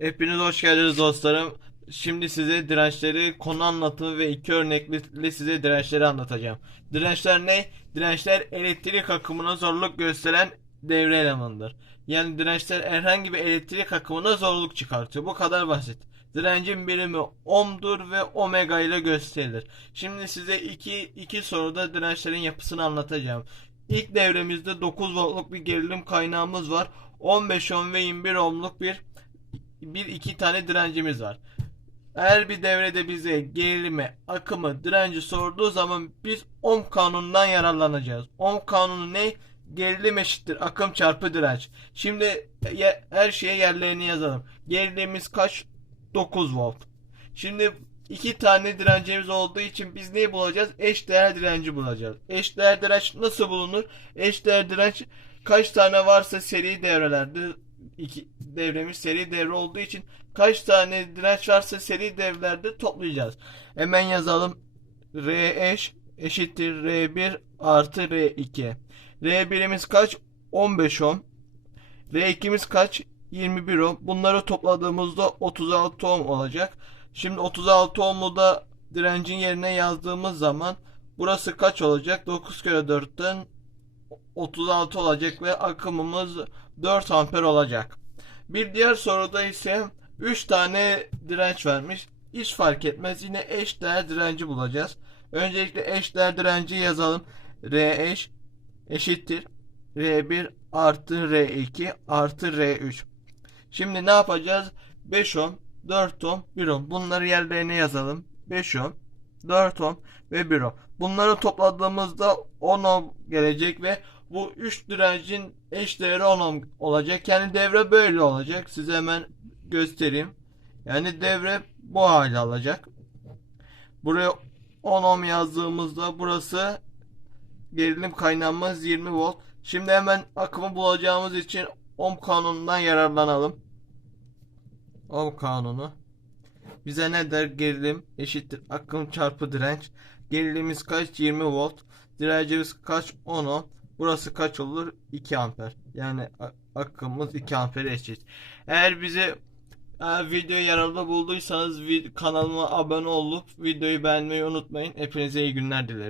Hepiniz hoş geldiniz dostlarım. Şimdi size dirençleri konu anlatımı ve iki örnekle size dirençleri anlatacağım. Dirençler ne? Dirençler elektrik akımına zorluk gösteren devre elemanıdır. Yani dirençler herhangi bir elektrik akımına zorluk çıkartıyor. Bu kadar basit. Direncin birimi ohm'dur ve omega ile gösterilir. Şimdi size iki, iki soruda dirençlerin yapısını anlatacağım. İlk devremizde 9 voltluk bir gerilim kaynağımız var. 15 ohm ve 21 ohmluk bir bir iki tane direncimiz var. Eğer bir devrede bize gerilimi, akımı, direnci sorduğu zaman biz ohm kanunundan yararlanacağız. Ohm kanunu ne? Gerilim eşittir akım çarpı direnç. Şimdi ye- her şeye yerlerini yazalım. Gerilimimiz kaç? 9 volt. Şimdi iki tane direncimiz olduğu için biz neyi bulacağız? Eş değer direnci bulacağız. Eş değer direnç nasıl bulunur? Eş değer direnç kaç tane varsa seri devrelerde iki devremiz seri devre olduğu için kaç tane direnç varsa seri devrelerde toplayacağız. Hemen yazalım. R eş eşittir R1 artı R2. R1'imiz kaç? 15 ohm. R2'miz kaç? 21 ohm. Bunları topladığımızda 36 ohm olacak. Şimdi 36 ohm'u da direncin yerine yazdığımız zaman burası kaç olacak? 9 kere 4'ten 36 olacak ve akımımız 4 amper olacak. Bir diğer soruda ise 3 tane direnç vermiş. Hiç fark etmez. Yine eş değer direnci bulacağız. Öncelikle eş değer direnci yazalım. R eş eşittir. R1 artı R2 artı R3. Şimdi ne yapacağız? 5 ohm, 4 ohm, 1 ohm. Bunları yerlerine yazalım. 5 ohm, 4 ohm ve 1 ohm. Bunları topladığımızda 10 ohm gelecek ve bu 3 direncin eş değeri 10 ohm olacak. Yani devre böyle olacak. Size hemen göstereyim. Yani devre bu hale alacak. Buraya 10 ohm yazdığımızda burası gerilim kaynağımız 20 volt. Şimdi hemen akımı bulacağımız için ohm kanunundan yararlanalım. Ohm kanunu bize ne der? Gerilim eşittir akım çarpı direnç. Gerilimimiz kaç? 20 volt. Direncimiz kaç? 10 ohm. Burası kaç olur? 2 amper. Yani akımımız 2 amper eşit. Eğer bize eğer videoyu yararlı bulduysanız kanalıma abone olup videoyu beğenmeyi unutmayın. Hepinize iyi günler dilerim.